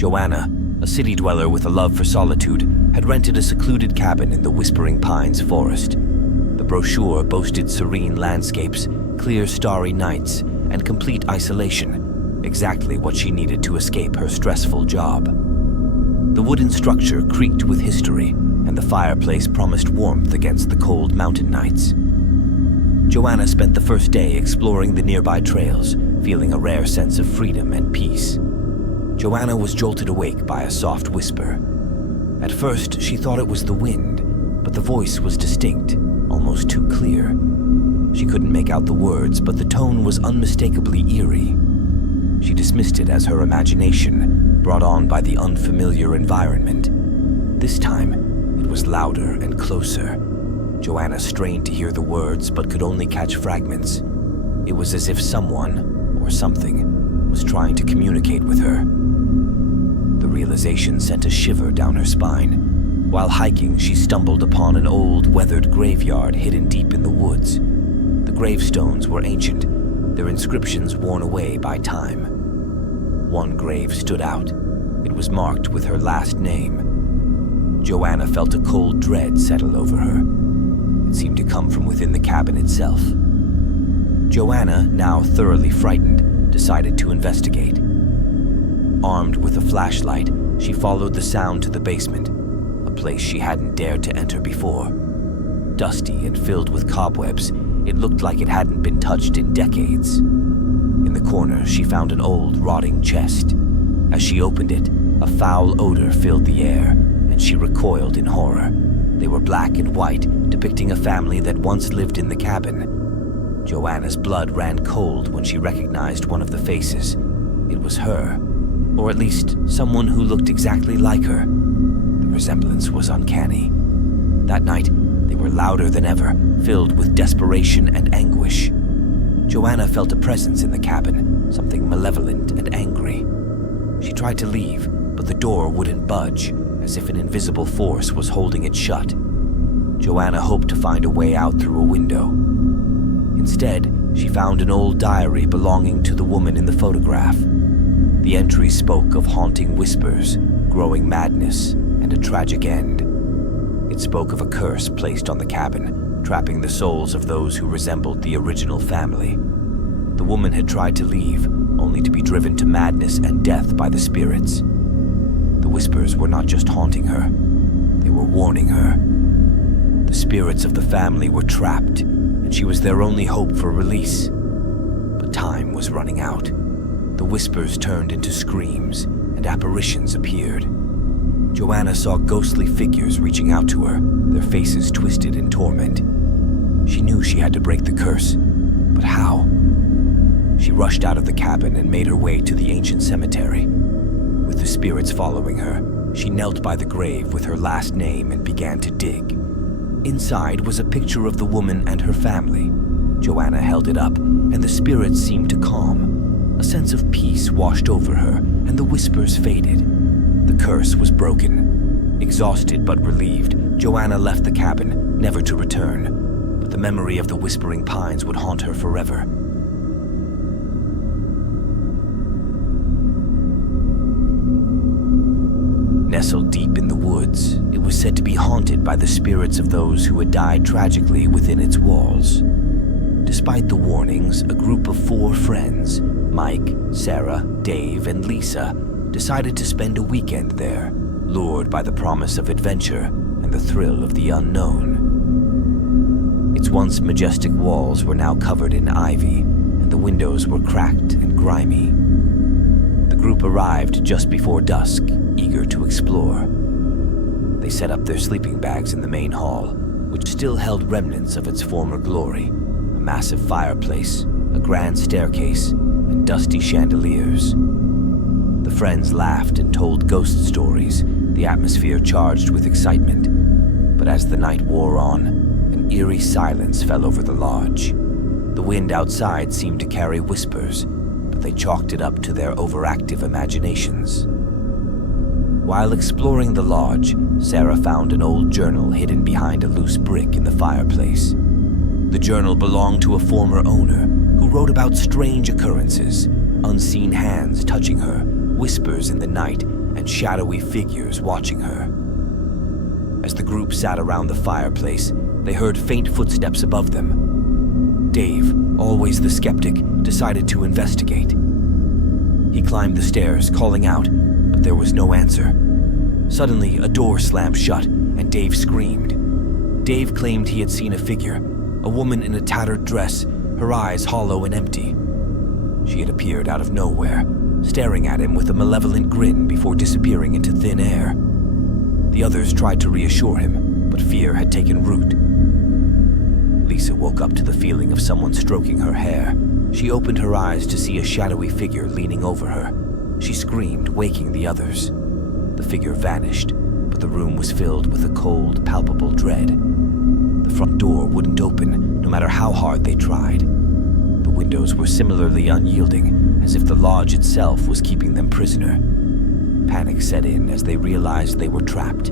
Joanna, a city dweller with a love for solitude, had rented a secluded cabin in the Whispering Pines forest. The brochure boasted serene landscapes, clear starry nights, and complete isolation, exactly what she needed to escape her stressful job. The wooden structure creaked with history, and the fireplace promised warmth against the cold mountain nights. Joanna spent the first day exploring the nearby trails, feeling a rare sense of freedom and peace. Joanna was jolted awake by a soft whisper. At first, she thought it was the wind, but the voice was distinct, almost too clear. She couldn't make out the words, but the tone was unmistakably eerie. She dismissed it as her imagination, brought on by the unfamiliar environment. This time, it was louder and closer. Joanna strained to hear the words, but could only catch fragments. It was as if someone, or something, was trying to communicate with her. The realization sent a shiver down her spine. While hiking, she stumbled upon an old, weathered graveyard hidden deep in the woods. The gravestones were ancient, their inscriptions worn away by time. One grave stood out. It was marked with her last name. Joanna felt a cold dread settle over her. It seemed to come from within the cabin itself. Joanna, now thoroughly frightened, decided to investigate. Armed with a flashlight, she followed the sound to the basement, a place she hadn't dared to enter before. Dusty and filled with cobwebs, it looked like it hadn't been touched in decades. In the corner, she found an old, rotting chest. As she opened it, a foul odor filled the air, and she recoiled in horror. They were black and white, depicting a family that once lived in the cabin. Joanna's blood ran cold when she recognized one of the faces. It was her, or at least someone who looked exactly like her. The resemblance was uncanny. That night, they were louder than ever, filled with desperation and anguish. Joanna felt a presence in the cabin, something malevolent and angry. She tried to leave, but the door wouldn't budge, as if an invisible force was holding it shut. Joanna hoped to find a way out through a window. Instead, she found an old diary belonging to the woman in the photograph. The entry spoke of haunting whispers, growing madness, and a tragic end. It spoke of a curse placed on the cabin, trapping the souls of those who resembled the original family. The woman had tried to leave, only to be driven to madness and death by the spirits. The whispers were not just haunting her, they were warning her. The spirits of the family were trapped, and she was their only hope for release. But time was running out. The whispers turned into screams, and apparitions appeared. Joanna saw ghostly figures reaching out to her, their faces twisted in torment. She knew she had to break the curse, but how? She rushed out of the cabin and made her way to the ancient cemetery. With the spirits following her, she knelt by the grave with her last name and began to dig. Inside was a picture of the woman and her family. Joanna held it up, and the spirits seemed to calm. A sense of peace washed over her, and the whispers faded. The curse was broken. Exhausted but relieved, Joanna left the cabin, never to return. But the memory of the Whispering Pines would haunt her forever. Nestled deep in the woods, it was said to be haunted by the spirits of those who had died tragically within its walls. Despite the warnings, a group of 4 friends, Mike, Sarah, Dave, and Lisa, decided to spend a weekend there, lured by the promise of adventure and the thrill of the unknown. Its once majestic walls were now covered in ivy, and the windows were cracked and grimy. The group arrived just before dusk, eager to explore. They set up their sleeping bags in the main hall, which still held remnants of its former glory: a massive fireplace, a grand staircase, and dusty chandeliers. The friends laughed and told ghost stories, the atmosphere charged with excitement. But as the night wore on, an eerie silence fell over the lodge. The wind outside seemed to carry whispers, but they chalked it up to their overactive imaginations. While exploring the lodge, Sarah found an old journal hidden behind a loose brick in the fireplace. The journal belonged to a former owner who wrote about strange occurrences, unseen hands touching her, whispers in the night, and shadowy figures watching her. As the group sat around the fireplace, they heard faint footsteps above them. Dave, always the skeptic, decided to investigate. He climbed the stairs, calling out, but there was no answer. Suddenly, a door slammed shut, and Dave screamed. Dave claimed he had seen a figure, a woman in a tattered dress, her eyes hollow and empty. She had appeared out of nowhere, staring at him with a malevolent grin before disappearing into thin air. The others tried to reassure him, but fear had taken root. Lisa woke up to the feeling of someone stroking her hair. She opened her eyes to see a shadowy figure leaning over her. She screamed, waking the others. The figure vanished, but the room was filled with a cold, palpable dread. The front door wouldn't open, no matter how hard they tried. The windows were similarly unyielding, as if the lodge itself was keeping them prisoner. Panic set in as they realized they were trapped.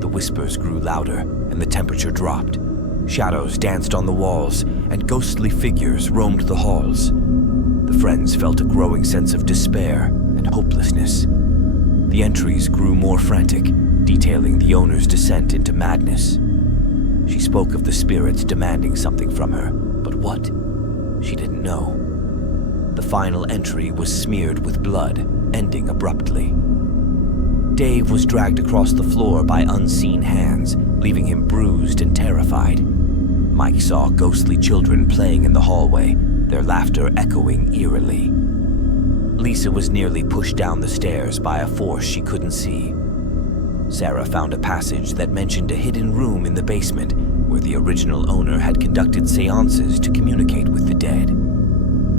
The whispers grew louder, and the temperature dropped. Shadows danced on the walls, and ghostly figures roamed the halls. The friends felt a growing sense of despair and hopelessness. The entries grew more frantic, detailing the owner's descent into madness. She spoke of the spirits demanding something from her, but what? She didn't know. The final entry was smeared with blood, ending abruptly. Dave was dragged across the floor by unseen hands, leaving him bruised and terrified. Mike saw ghostly children playing in the hallway, their laughter echoing eerily. Lisa was nearly pushed down the stairs by a force she couldn't see. Sarah found a passage that mentioned a hidden room in the basement where the original owner had conducted seances to communicate with the dead.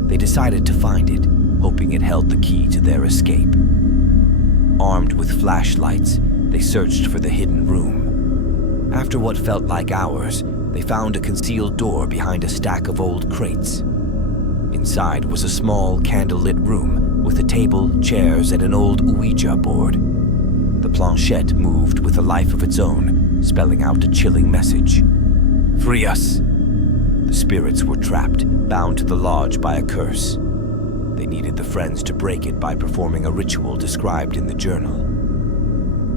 They decided to find it, hoping it held the key to their escape. Armed with flashlights, they searched for the hidden room. After what felt like hours, they found a concealed door behind a stack of old crates. Inside was a small, candlelit room with a table, chairs, and an old Ouija board. The planchette moved with a life of its own, spelling out a chilling message. "Free us!" The spirits were trapped, bound to the lodge by a curse. They needed the friends to break it by performing a ritual described in the journal.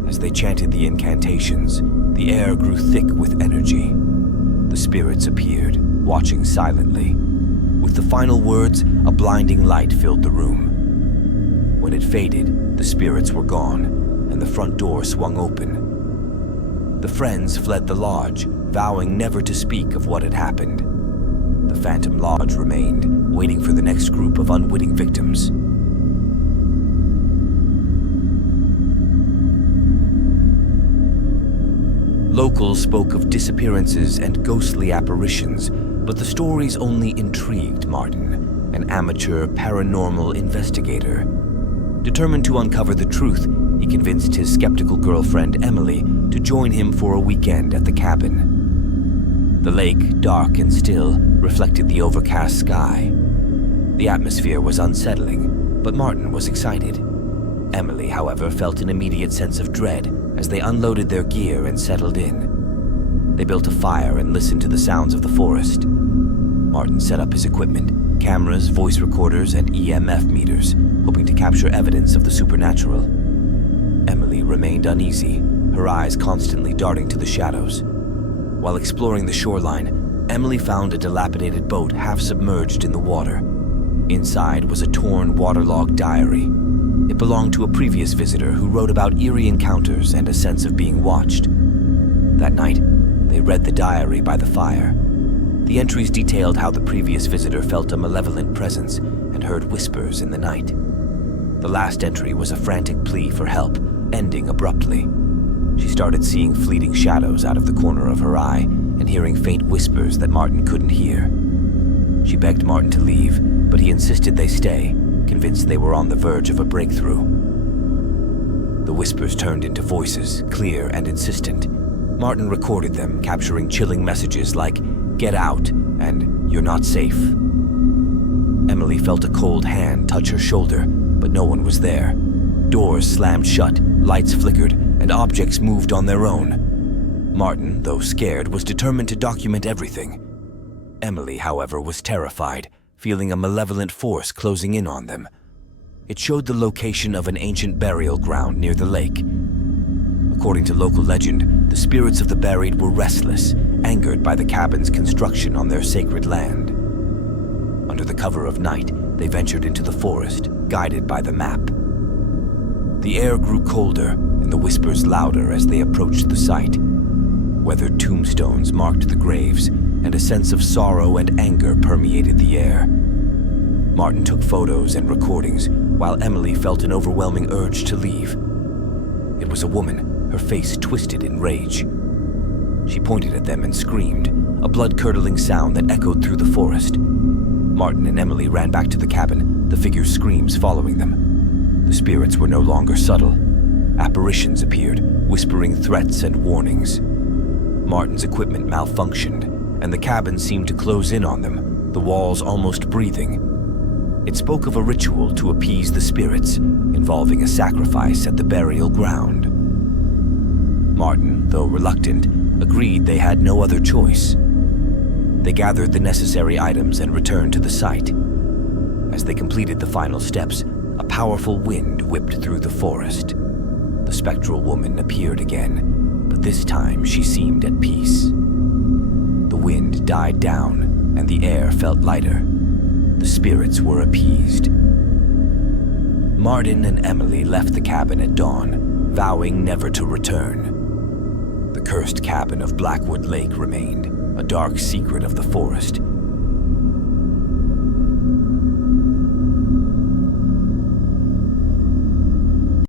As they chanted the incantations, the air grew thick with energy. The spirits appeared, watching silently. With the final words, a blinding light filled the room. When it faded, the spirits were gone, and the front door swung open. The friends fled the lodge, vowing never to speak of what had happened. The Phantom Lodge remained, waiting for the next group of unwitting victims. Locals spoke of disappearances and ghostly apparitions, but the stories only intrigued Martin, an amateur paranormal investigator. Determined to uncover the truth, he convinced his skeptical girlfriend Emily to join him for a weekend at the cabin. The lake, dark and still, reflected the overcast sky. The atmosphere was unsettling, but Martin was excited. Emily, however, felt an immediate sense of dread as they unloaded their gear and settled in. They built a fire and listened to the sounds of the forest. Martin set up his equipment, cameras, voice recorders, and EMF meters, hoping to capture evidence of the supernatural. Emily remained uneasy, her eyes constantly darting to the shadows. While exploring the shoreline, Emily found a dilapidated boat half submerged in the water. Inside was a torn, waterlogged diary. It belonged to a previous visitor who wrote about eerie encounters and a sense of being watched. That night, they read the diary by the fire. The entries detailed how the previous visitor felt a malevolent presence and heard whispers in the night. The last entry was a frantic plea for help, ending abruptly. She started seeing fleeting shadows out of the corner of her eye and hearing faint whispers that Martin couldn't hear. She begged Martin to leave, but he insisted they stay, convinced they were on the verge of a breakthrough. The whispers turned into voices, clear and insistent. Martin recorded them, capturing chilling messages like, "Get out," and "You're not safe." Emily felt a cold hand touch her shoulder, but no one was there. Doors slammed shut, lights flickered, and objects moved on their own. Martin, though scared, was determined to document everything. Emily, however, was terrified, feeling a malevolent force closing in on them. It showed the location of an ancient burial ground near the lake. According to local legend, the spirits of the buried were restless, angered by the cabin's construction on their sacred land. Under the cover of night, they ventured into the forest, guided by the map. The air grew colder and the whispers louder as they approached the site. Weathered tombstones marked the graves, and a sense of sorrow and anger permeated the air. Martin took photos and recordings, while Emily felt an overwhelming urge to leave. It was a woman, her face twisted in rage. She pointed at them and screamed, a blood-curdling sound that echoed through the forest. Martin and Emily ran back to the cabin, the figure's screams following them. The spirits were no longer subtle. Apparitions appeared, whispering threats and warnings. Martin's equipment malfunctioned, and the cabin seemed to close in on them, the walls almost breathing. It spoke of a ritual to appease the spirits, involving a sacrifice at the burial ground. Martin, though reluctant, agreed they had no other choice. They gathered the necessary items and returned to the site. As they completed the final steps, a powerful wind whipped through the forest. The spectral woman appeared again, but this time she seemed at peace. The wind died down, and the air felt lighter. The spirits were appeased. Martin and Emily left the cabin at dawn, vowing never to return. The cursed cabin of Blackwood Lake remained, a dark secret of the forest,